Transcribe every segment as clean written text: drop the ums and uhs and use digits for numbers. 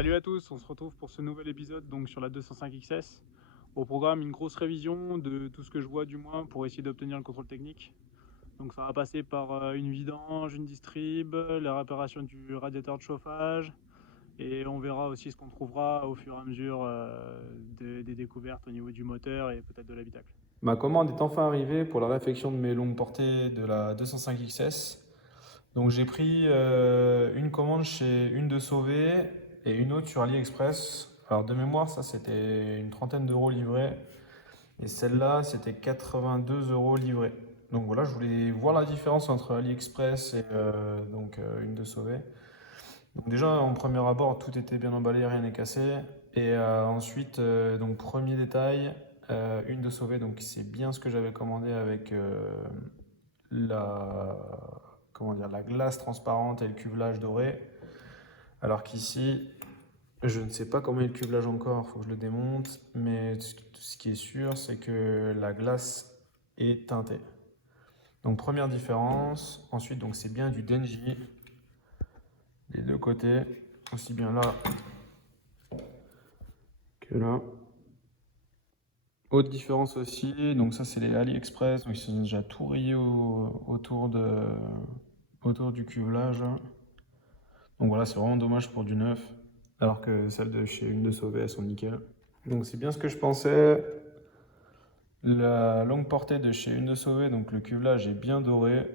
Salut à tous, on se retrouve pour ce nouvel épisode donc sur la 205 XS. Au programme, une grosse révision de tout ce que je vois du moins pour essayer d'obtenir le contrôle technique. Donc ça va passer par une vidange, une distrib, la réparation du radiateur de chauffage et on verra aussi ce qu'on trouvera au fur et à mesure des découvertes au niveau du moteur et peut-être de l'habitacle. Ma commande est enfin arrivée pour la réfection de mes longues portées de la 205 XS. Donc j'ai pris une commande chez Une de Sauvé et une autre sur AliExpress. Alors de mémoire, ça c'était une trentaine d'euros livrés et celle-là c'était 82 euros livrés. Donc voilà, je voulais voir la différence entre AliExpress et Une de Sauvé. Donc déjà en premier abord, tout était bien emballé, rien n'est cassé. Et ensuite, donc premier détail, Une de Sauvé, donc c'est bien ce que j'avais commandé avec la, comment dire, la glace transparente et le cuvelage doré. Alors qu'ici, je ne sais pas comment est le cuvelage encore, il faut que je le démonte, mais ce qui est sûr, c'est que la glace est teintée. Donc première différence. Ensuite, donc c'est bien du Denji des deux côtés, aussi bien là que là. Autre différence aussi, donc ça c'est les AliExpress, donc ils sont déjà tout rayés autour du cuvelage. Donc voilà, c'est vraiment dommage pour du neuf, alors que celles de chez Une de Sauvé, elles sont nickel. Donc c'est bien ce que je pensais. La longue portée de chez Une de Sauvé, donc le cuvelage est bien doré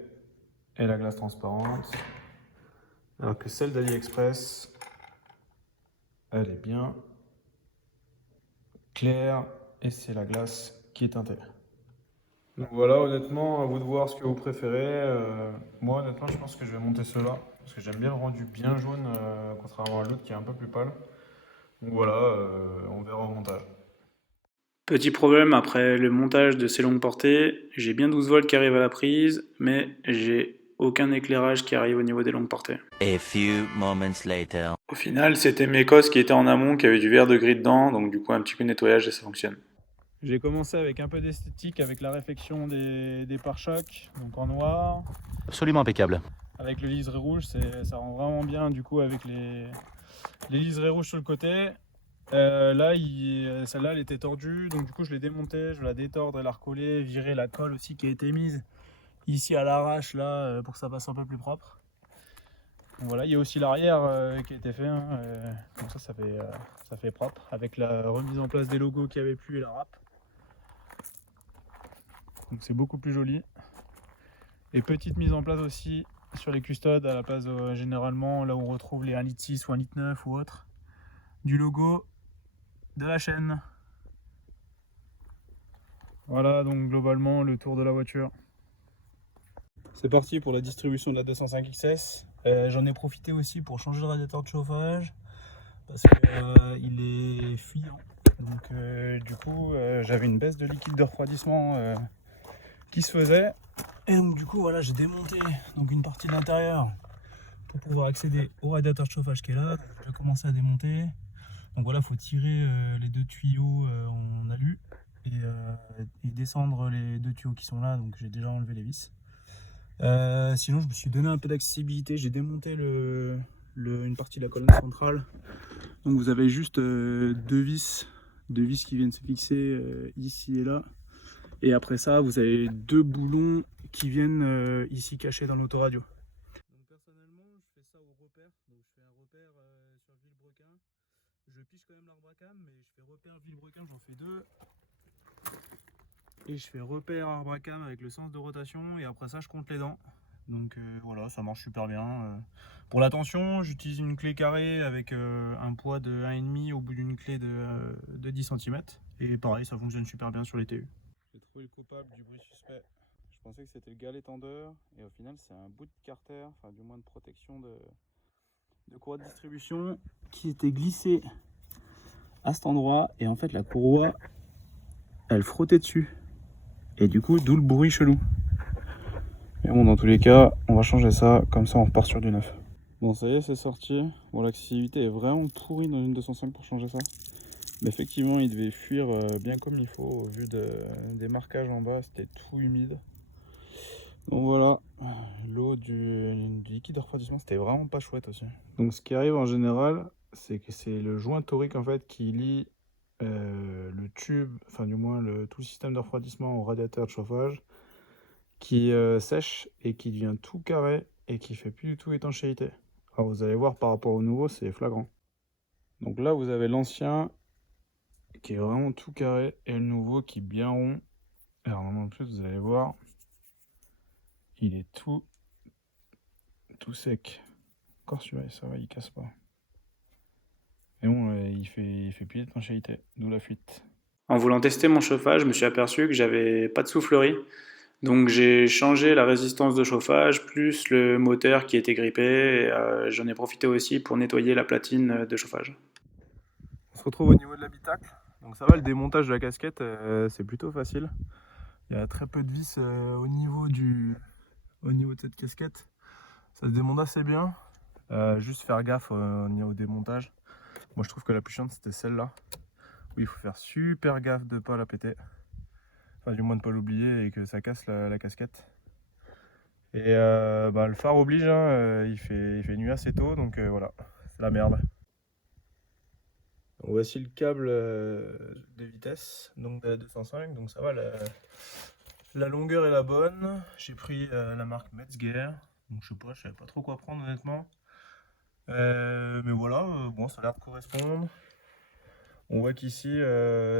et la glace transparente. Alors que celle d'AliExpress, elle est bien claire et c'est la glace qui est teintée. Donc voilà, honnêtement, à vous de voir ce que vous préférez. Moi, honnêtement, je pense que je vais monter ceux-là, parce que j'aime bien le rendu bien jaune, contrairement à l'autre qui est un peu plus pâle. Donc voilà, on verra au montage. Petit problème après le montage de ces longues portées, j'ai bien 12 volts qui arrivent à la prise, mais j'ai aucun éclairage qui arrive au niveau des longues portées. A few moments later. Au final, c'était mes cosses qui étaient en amont, qui avaient du verre de gris dedans, donc du coup un petit peu de nettoyage et ça fonctionne. J'ai commencé avec un peu d'esthétique, avec la réfection des pare-chocs, donc en noir. Absolument impeccable. Avec le liseré rouge, ça rend vraiment bien du coup avec les liserés rouges sur le côté. Là, celle-là, elle était tordue, donc du coup je l'ai démontée, je vais la détordre et la recoller, virer la colle aussi qui a été mise ici à l'arrache là pour que ça passe un peu plus propre. Donc voilà, il y a aussi l'arrière qui a été fait, hein, comme ça ça fait propre avec la remise en place des logos qu'il n'y avait plus et la râpe. Donc c'est beaucoup plus joli. Et petite mise en place aussi sur les custodes à la place généralement là où on retrouve les 1,6 litre ou 1,9 litre ou autre, du logo de la chaîne. Voilà donc globalement le tour de la voiture. C'est parti pour la distribution de la 205 XS. J'en ai profité aussi pour changer le radiateur de chauffage parce qu'il est fuyant. Donc du coup j'avais une baisse de liquide de refroidissement qui se faisait. Et donc du coup voilà, j'ai démonté donc une partie de l'intérieur pour pouvoir accéder au radiateur de chauffage qui est là. Je vais commencer à démonter. Donc voilà, il faut tirer les deux tuyaux en alu et descendre les deux tuyaux qui sont là. Donc j'ai déjà enlevé les vis. Sinon je me suis donné un peu d'accessibilité, j'ai démonté une partie de la colonne centrale. Donc vous avez juste deux vis qui viennent se fixer ici et là. Et après ça vous avez deux boulons qui viennent ici cachés dans l'autoradio. Donc personnellement je fais ça au repère, donc je fais un repère sur Villebrequin. Je piche quand même l'arbre à cam, mais je fais repère Villebrequin, j'en fais deux. Et je fais repère arbre à cam avec le sens de rotation et après ça je compte les dents. Donc voilà, ça marche super bien. Pour la tension, j'utilise une clé carrée avec un poids de 1,5 au bout d'une clé de 10 cm. Et pareil, ça fonctionne super bien sur les TU. J'ai trouvé le coupable du bruit suspect. Je pensais que c'était le galet tendeur et au final c'est un bout de carter, enfin du moins de protection de courroie de distribution qui était glissé à cet endroit et en fait la courroie elle frottait dessus. Et du coup, d'où le bruit chelou. Mais bon, dans tous les cas, on va changer ça, comme ça on repart sur du neuf. Bon, ça y est, c'est sorti. Bon, l'accessibilité est vraiment pourrie dans une 205 pour changer ça. Mais effectivement, il devait fuir bien comme il faut, au vu des marquages en bas, c'était tout humide. Donc voilà, l'eau du liquide de refroidissement, c'était vraiment pas chouette aussi. Donc ce qui arrive en général, c'est que c'est le joint torique en fait qui lie le tube, enfin du moins tout le système de refroidissement au radiateur de chauffage, qui sèche et qui devient tout carré et qui fait plus du tout étanchéité. Alors vous allez voir par rapport au nouveau, c'est flagrant. Donc là vous avez l'ancien qui est vraiment tout carré et le nouveau qui est bien rond. Alors en plus vous allez voir, il est tout sec. Encore celui-là, ça va, il casse pas. Et bon, il fait plus d'étanchéité, d'où la fuite. En voulant tester mon chauffage, je me suis aperçu que j'avais pas de soufflerie. Donc j'ai changé la résistance de chauffage, plus le moteur qui était grippé. Et, j'en ai profité aussi pour nettoyer la platine de chauffage. On se retrouve au niveau de l'habitacle. Donc ça va, le démontage de la casquette, c'est plutôt facile. Il y a très peu de vis au niveau de cette casquette. Ça se démonte assez bien. Juste faire gaffe au niveau des montages. Moi je trouve que la plus chiante c'était celle-là, où il faut faire super gaffe de ne pas la péter. Enfin du moins de ne pas l'oublier et que ça casse la casquette. Et le phare oblige, hein, il fait nuit assez tôt, donc voilà, c'est la merde. Donc voici le câble de vitesse, donc de la 205, donc ça va, la longueur est la bonne. J'ai pris la marque Metzger, donc je savais pas trop quoi prendre honnêtement. Mais voilà, bon, ça a l'air de correspondre. On voit qu'ici,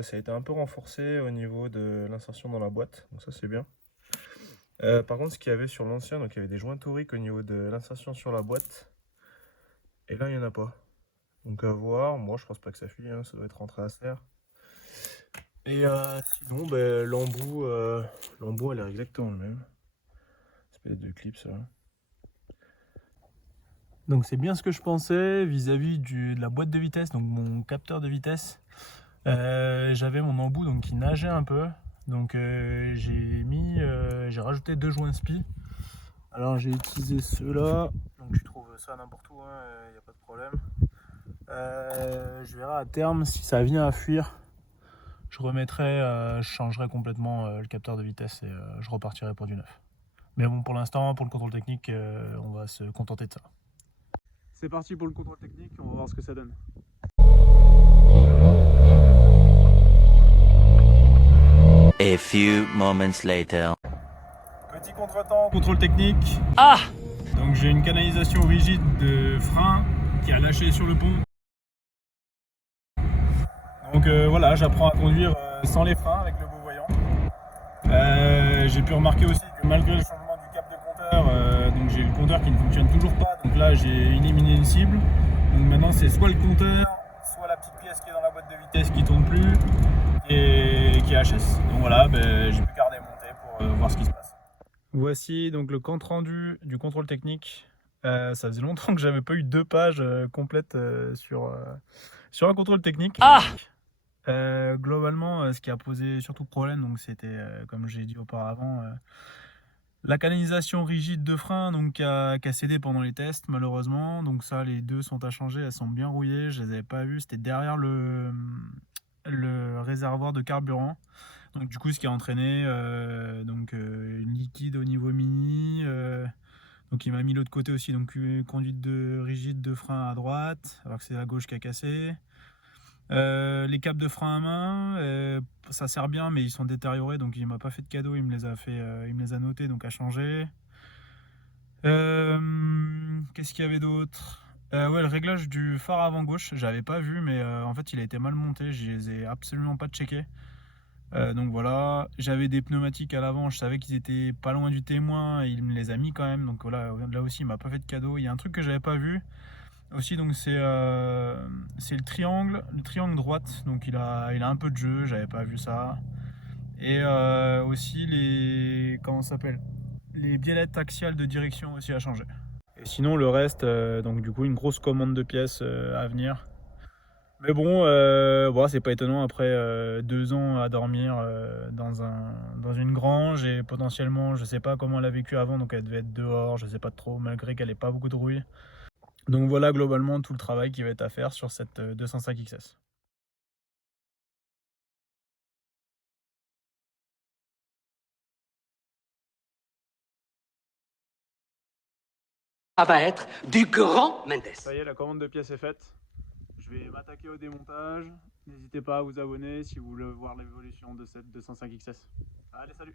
ça a été un peu renforcé au niveau de l'insertion dans la boîte, donc ça c'est bien. Par contre, ce qu'il y avait sur l'ancien, donc il y avait des joints toriques au niveau de l'insertion sur la boîte. Et là, il n'y en a pas. Donc à voir, moi je pense pas que ça fuit, hein, ça doit être rentré à serre. Et sinon, l'embout a l'air exactement le même. Espèce de clip ça. Donc c'est bien ce que je pensais vis-à-vis de la boîte de vitesse, donc mon capteur de vitesse. J'avais mon embout donc, qui nageait un peu, donc j'ai rajouté 2 joints SPI. Alors j'ai utilisé ceux-là, donc tu trouves ça n'importe où, il n'y a pas de problème. Je verrai à terme si ça vient à fuir, je changerai complètement le capteur de vitesse et je repartirai pour du neuf. Mais bon, pour l'instant, pour le contrôle technique, on va se contenter de ça. C'est parti pour le contrôle technique, on va voir ce que ça donne. A few moments later. Petit contretemps, contrôle technique. Ah! Donc j'ai une canalisation rigide de frein qui a lâché sur le pont. Donc voilà, j'apprends à conduire sans les freins avec le beau voyant. J'ai pu remarquer aussi que malgré le changement du cap de compteur, donc j'ai le compteur qui ne fonctionne toujours pas. Donc là j'ai éliminé une cible. Donc maintenant c'est soit le compteur, soit la petite pièce qui est dans la boîte de vitesse qui tourne plus et qui est HS. Donc voilà, j'ai plus qu'à redémonter pour voir ce qui se passe. Voici donc le compte rendu du contrôle technique. Ça faisait longtemps que j'avais pas eu 2 pages complètes sur un contrôle technique. Ah! Globalement, ce qui a posé surtout problème, donc c'était, comme j'ai dit auparavant, la canalisation rigide de frein donc, qui a cédé pendant les tests malheureusement. Donc ça, les 2 sont à changer, elles sont bien rouillées, je les avais pas vues, c'était derrière le réservoir de carburant. Donc du coup, ce qui a entraîné une liquide au niveau mini. Donc il m'a mis l'autre côté aussi, donc conduite rigide de frein à droite, alors que c'est la gauche qui a cassé. Les câbles de frein à main, ça sert bien, mais ils sont détériorés, donc il m'a pas fait de cadeau, il me les a notés, donc à changer. Qu'est-ce qu'il y avait d'autre? Ouais, le réglage du phare avant gauche, j'avais pas vu, mais en fait il a été mal monté, je les ai absolument pas checkés. Donc voilà, j'avais des pneumatiques à l'avant, je savais qu'ils étaient pas loin du témoin, et il me les a mis quand même, donc voilà, là aussi il m'a pas fait de cadeau. Il y a un truc que j'avais pas vu aussi, donc c'est le triangle droite, donc il a un peu de jeu, j'avais pas vu ça. Et aussi les biellettes axiales de direction aussi à changer. Et sinon le reste, donc du coup une grosse commande de pièces à venir. Mais bon, c'est pas étonnant après 2 ans à dormir dans une grange et potentiellement, je sais pas comment elle a vécu avant, donc elle devait être dehors, je sais pas trop, malgré qu'elle ait pas beaucoup de rouille. Donc voilà globalement tout le travail qui va être à faire sur cette 205 XS. Ça va être du grand Mendes. Ça y est, la commande de pièces est faite. je vais m'attaquer au démontage. N'hésitez pas à vous abonner si vous voulez voir l'évolution de cette 205 XS. Allez, salut!